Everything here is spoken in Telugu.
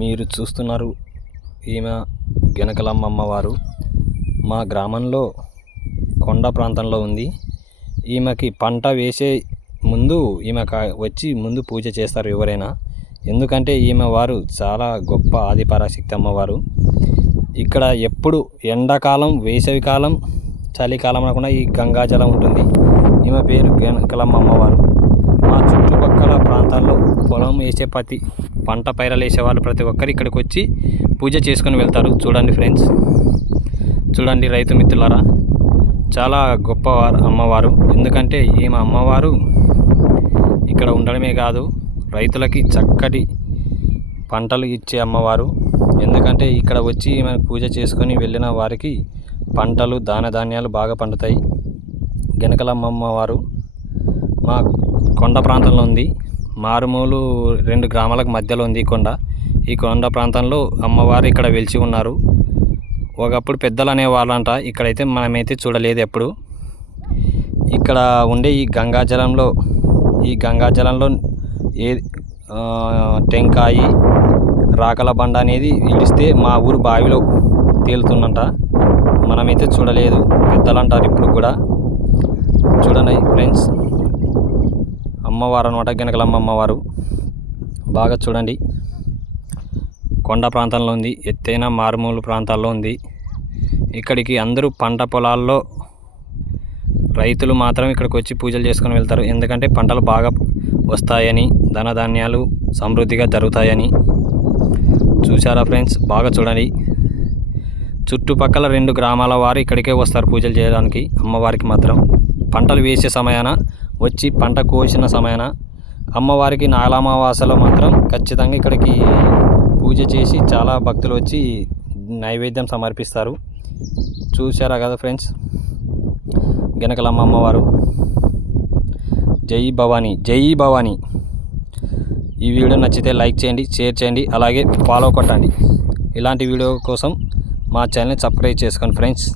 మీరు చూస్తున్నారు ఈమె గెనకలమ్మ అమ్మవారు. మా గ్రామంలో కొండ ప్రాంతంలో ఉంది. ఈమెకి పంట వేసే ముందు ఈమెకు వచ్చి ముందు పూజ చేస్తారు ఎవరైనా. ఎందుకంటే ఈమె వారు చాలా గొప్ప ఆదిపరాశక్తి అమ్మవారు. ఇక్కడ ఎప్పుడు ఎండాకాలం, వేసవికాలం, చలికాలం అనకుండా ఈ గంగాజలం ఉంటుంది. ఈమె పేరు గెనకలమ్మ అమ్మవారు. మా చుట్టుపక్కల ప్రాంతాల్లో పొలం వేసే పంట పైరలు వేసేవాళ్ళు ప్రతి ఒక్కరు ఇక్కడికి వచ్చి పూజ చేసుకొని వెళ్తారు. చూడండి ఫ్రెండ్స్, చూడండి రైతు మిత్రులారా, చాలా గొప్ప అమ్మవారు. ఎందుకంటే ఈమె అమ్మవారు ఇక్కడ ఉండడమే కాదు, రైతులకి చక్కటి పంటలు ఇచ్చే అమ్మవారు. ఎందుకంటే ఇక్కడ వచ్చి ఈమె పూజ చేసుకొని వెళ్ళిన వారికి పంటలు, ధాన్యాలు బాగా పండుతాయి. గెనకలమ్మ అమ్మవారు మా కొండ ప్రాంతంలో ఉంది. మారుమూలు 2 గ్రామాలకు మధ్యలో ఉంది ఈ కొండ. ఈ కొండ ప్రాంతంలో అమ్మవారు ఇక్కడ వెలిచి ఉన్నారు. ఒకప్పుడు పెద్దలు అనేవాళ్ళంట, ఇక్కడైతే మనమైతే చూడలేదు ఎప్పుడు. ఇక్కడ ఉండే ఈ గంగాజలంలో ఏ టెంకాయి, రాకల బండ అనేది ఇడిస్తే మా ఊరు బావిలో తేలుతుందంట. మనమైతే చూడలేదు, పెద్దలు అంటారు ఇప్పుడు కూడా. చూడండి ఫ్రెండ్స్, అమ్మవారు అనమాట గెనకలమ్మ అమ్మవారు. బాగా చూడండి, కొండ ప్రాంతంలో ఉంది, ఎత్తైన మారుమూల ప్రాంతాల్లో ఉంది. ఇక్కడికి అందరూ పంట పొలాల్లో రైతులు మాత్రం ఇక్కడికి వచ్చి పూజలు చేసుకొని వెళ్తారు. ఎందుకంటే పంటలు బాగా వస్తాయని, ధనధాన్యాలు సమృద్ధిగా జరుగుతాయని. చూసారా ఫ్రెండ్స్, బాగా చూడండి. చుట్టుపక్కల 2 గ్రామాల వారు ఇక్కడికే వస్తారు పూజలు చేయడానికి. అమ్మవారికి మాత్రం పంటలు వేసే సమయాన వచ్చి, పంట కోసిన సమయాన అమ్మవారికి నాగమావాసలో మాత్రం ఖచ్చితంగా ఇక్కడికి పూజ చేసి చాలా భక్తులు వచ్చి నైవేద్యం సమర్పిస్తారు. చూసారా కదా ఫ్రెండ్స్, గెనకలమ్మ అమ్మవారు. జై భవానీ, జై భవానీ. ఈ వీడియో నచ్చితే లైక్ చేయండి, షేర్ చేయండి, అలాగే ఫాలో కొట్టండి. ఇలాంటి వీడియో కోసం మా ఛానల్ని సబ్స్క్రైబ్ చేసుకోండి ఫ్రెండ్స్.